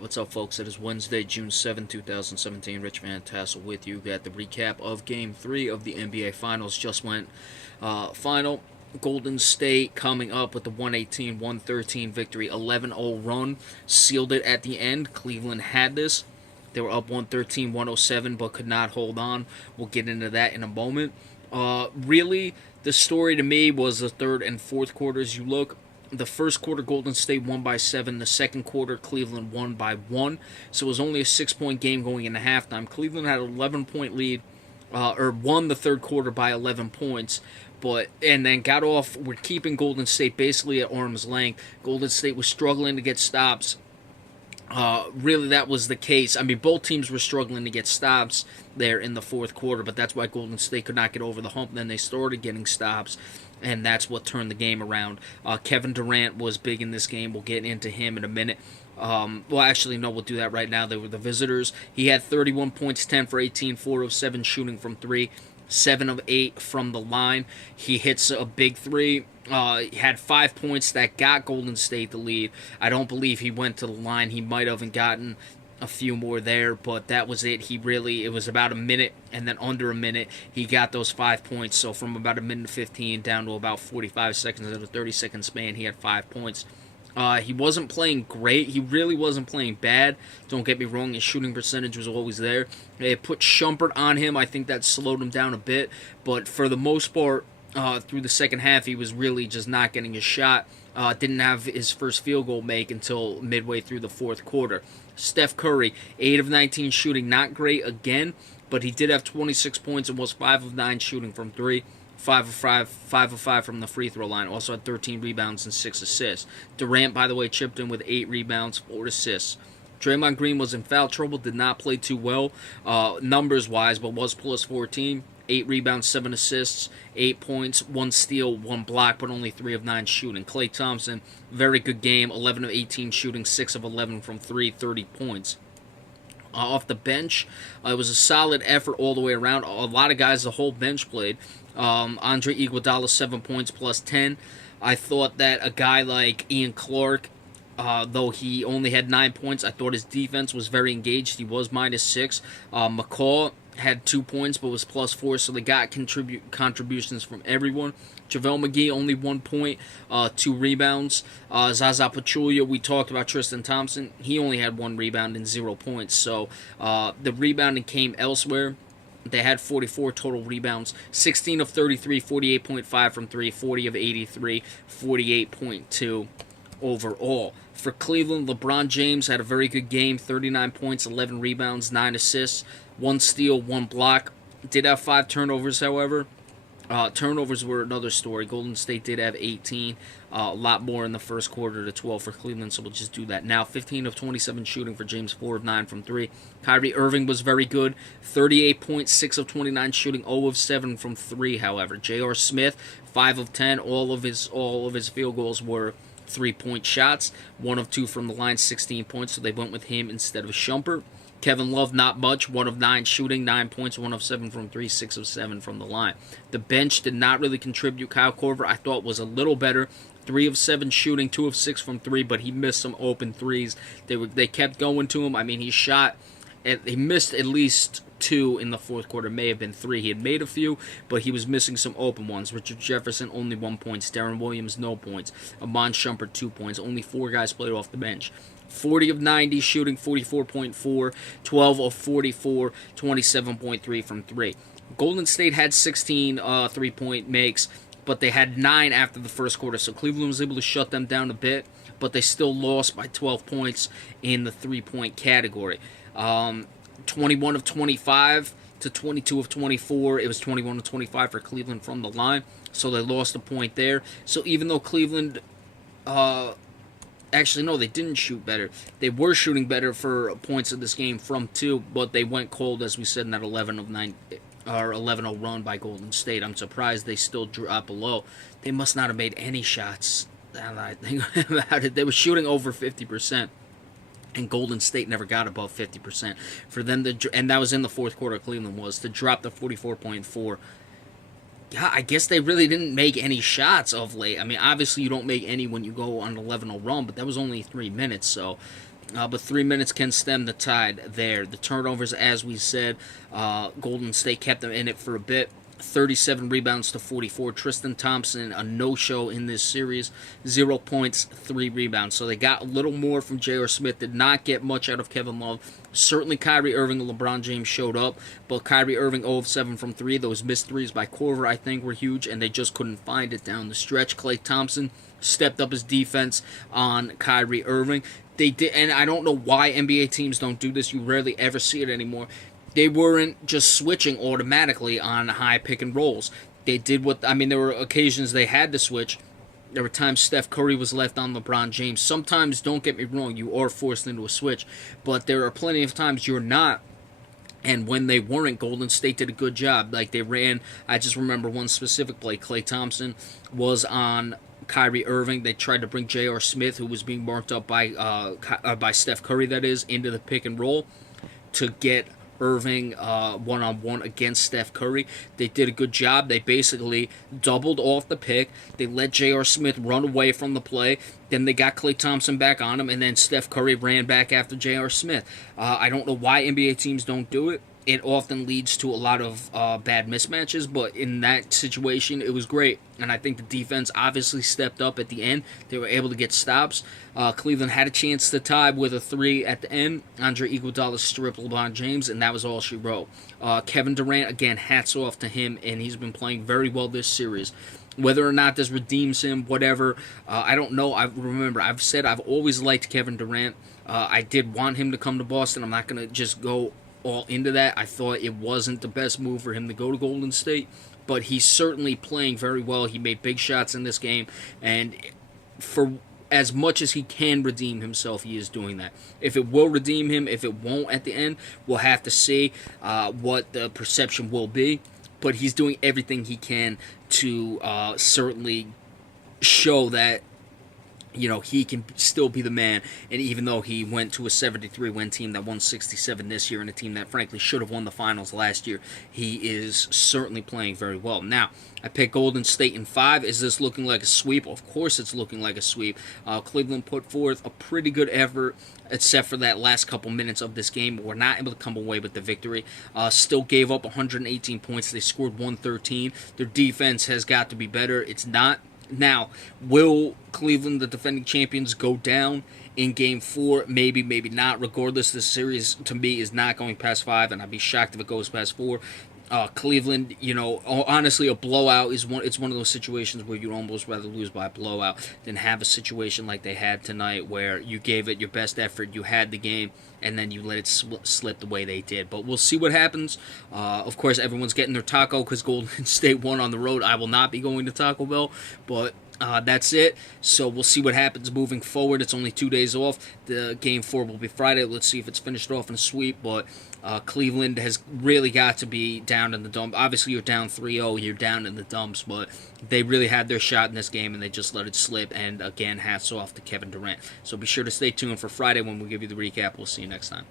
Alright, what's up, folks? It is Wednesday, June 7, 2017. Rich Van Tassel with you. Got the recap of Game 3 of the NBA Finals. Just went final. Golden State coming up with the 118-113 victory. 11-0 run. Sealed it at the end. Cleveland had this. They were up 113-107, but could not hold on. We'll get into that in a moment. Really, the story to me was the third and fourth quarters. You look, the first quarter, Golden State won by 7. The second quarter, Cleveland won by 1. So it was only a 6-point game going into halftime. Cleveland had an 11-point lead, or won the third quarter by 11 points. And then got off. We're keeping Golden State basically at arm's length. Golden State was struggling to get stops. Really, that was the case. I mean, both teams were struggling to get stops there in the fourth quarter, but that's why Golden State could not get over the hump. Then they started getting stops, and that's what turned the game around. Kevin Durant was big in this game. We'll get into him in a minute. Well, actually, no, we'll do that right now. They were the visitors. He had 31 points, 10 for 18, 4 of 7 shooting from 3, 7 of 8 from the line. He hits a big 3. He had 5 points that got Golden State the lead. I don't believe he went to the line. He might have gotten a few more there, but that was it. It was about a minute, and then under a minute, he got those 5 points. So from about a minute 15 down to about 45 seconds in a 30-second span, he had 5 points. He wasn't playing great. He really wasn't playing bad. Don't get me wrong. His shooting percentage was always there. They put Shumpert on him. I think that slowed him down a bit. But for the most part, through the second half, he was really just not getting a shot. Didn't have his first field goal make until midway through the fourth quarter. Steph Curry, 8 of 19 shooting. Not great again, but he did have 26 points and was 5 of 9 shooting from 3. 5 of 5 from the free throw line. Also had 13 rebounds and 6 assists. Durant, by the way, chipped in with 8 rebounds, 4 assists. Draymond Green was in foul trouble, did not play too well numbers-wise, but was plus 14. 8 rebounds, 7 assists, 8 points, 1 steal, 1 block, but only 3 of 9 shooting. Klay Thompson, very good game, 11 of 18 shooting, 6 of 11 from 3, 30 points. Off the bench, it was a solid effort all the way around. A lot of guys, the whole bench played. Andre Iguodala, 7 points plus 10. I thought that a guy like Ian Clark, though he only had 9 points, I thought his defense was very engaged. He was minus 6. McCaw had 2 points but was plus 4, so they got contributions from everyone. JaVale McGee, only 1 point, 2 rebounds. Zaza Pachulia, we talked about Tristan Thompson. He only had 1 rebound and 0 points, so the rebounding came elsewhere. They had 44 total rebounds, 16 of 33, 48.5 from 3, 40 of 83, 48.2 overall. For Cleveland, LeBron James had a very good game, 39 points, 11 rebounds, 9 assists, 1 steal, 1 block. Did have 5 turnovers, however. Turnovers were another story. Golden State did have 18, a lot more in the first quarter to 12 for Cleveland, so we'll just do that now. 15 of 27 shooting for James, 4 of 9 from 3. Kyrie Irving was very good, 38 points, 6 of 29 shooting, 0 of 7 from 3, however. J.R. Smith, 5 of 10, all of his field goals were 3-point shots, 1 of 2 from the line, 16 points, so they went with him instead of Shumpert. Kevin Love, not much, 1 of 9 shooting, 9 points, 1 of 7 from 3, 6 of 7 from the line. The bench did not really contribute. Kyle Korver, I thought, was a little better, 3 of 7 shooting, 2 of 6 from 3, but he missed some open threes. They kept going to him. I mean, he missed at least 2 in the fourth quarter, may have been 3. He had made a few, but he was missing some open ones. Richard Jefferson, only 1 point. Darren Williams, no points. Amon Shumpert, 2 points. Only 4 guys played off the bench. 40 of 90 shooting, 44.4, 12 of 44, 27.3 from 3. Golden State had 16 3-point makes, but they had 9 after the first quarter, so Cleveland was able to shut them down a bit, but they still lost by 12 points in the 3-point category. 21 of 25 to 22 of 24. It was 21 of 25 for Cleveland from the line, so they lost a point there. So even though Cleveland... Actually, no, they didn't shoot better. They were shooting better for points in this game from 2, but they went cold, as we said, in that 11-0 run by Golden State. I'm surprised they still dropped below. They must not have made any shots. Now that I think about it, they were shooting over 50%, and Golden State never got above 50%. For them to, and that was in the fourth quarter. Cleveland was to drop to 44.4. Yeah, I guess they really didn't make any shots of late. I mean, obviously you don't make any when you go on an 11-0 run, but that was only 3 minutes, so But 3 minutes can stem the tide there. The turnovers, as we said, Golden State kept them in it for a bit. 37 rebounds to 44. Tristan Thompson, a no-show in this series. 0 points, 3 rebounds. So they got a little more from J.R. Smith. Did not get much out of Kevin Love. Certainly Kyrie Irving and LeBron James showed up, but Kyrie Irving 0 of 7 from 3. Those missed threes by Korver, I think, were huge, and they just couldn't find it down the stretch. Klay Thompson stepped up his defense on Kyrie Irving. They did, and I don't know why NBA teams don't do this. You rarely ever see it anymore. They weren't just switching automatically on high pick and rolls. They did there were occasions they had to switch. There were times Steph Curry was left on LeBron James. Sometimes, don't get me wrong, you are forced into a switch, but there are plenty of times you're not. And when they weren't, Golden State did a good job. Like, they ran, I just remember one specific play. Klay Thompson was on Kyrie Irving. They tried to bring J.R. Smith, who was being marked up by Steph Curry, that is, into the pick and roll to get Irving one-on-one against Steph Curry. They did a good job. They basically doubled off the pick. They let J.R. Smith run away from the play. Then they got Klay Thompson back on him, and then Steph Curry ran back after J.R. Smith. I don't know why NBA teams don't do it. It often leads to a lot of bad mismatches, but in that situation, it was great. And I think the defense obviously stepped up at the end. They were able to get stops. Cleveland had a chance to tie with a 3 at the end. Andre Iguodala stripped LeBron James, and that was all she wrote. Kevin Durant, again, hats off to him, and he's been playing very well this series. Whether or not this redeems him, whatever, I don't know. I've said I've always liked Kevin Durant. I did want him to come to Boston. I'm not going to just go all into that. I thought it wasn't the best move for him to go to Golden State, but he's certainly playing very well. He made big shots in this game, and for as much as he can redeem himself, he is doing that. If it will redeem him, if it won't at the end, we'll have to see what the perception will be, but he's doing everything he can to certainly show that he can still be the man. And even though he went to a 73-win team that won 67 this year, and a team that frankly should have won the finals last year, he is certainly playing very well. Now, I picked Golden State in 5. Is this looking like a sweep? Of course it's looking like a sweep. Cleveland put forth a pretty good effort, except for that last couple minutes of this game. We're not able to come away with the victory. Still gave up 118 points. They scored 113. Their defense has got to be better. It's not. Now, will Cleveland, the defending champions, go down in Game 4? Maybe, maybe not. Regardless, this series, to me, is not going past 5, and I'd be shocked if it goes past 4. Cleveland, honestly, a blowout is one of those situations where you'd almost rather lose by a blowout than have a situation like they had tonight where you gave it your best effort, you had the game, and then you let it slip the way they did. But we'll see what happens. Of course, everyone's getting their taco because Golden State won on the road. I will not be going to Taco Bell, but that's it. So we'll see what happens moving forward. It's only 2 days off. The Game 4 will be Friday. Let's see if it's finished off in a sweep, but Cleveland has really got to be down in the dumps. Obviously, you're down 3-0. You're down in the dumps, but they really had their shot in this game, and they just let it slip. And again, hats off to Kevin Durant. So be sure to stay tuned for Friday when we give you the recap. We'll see you next time.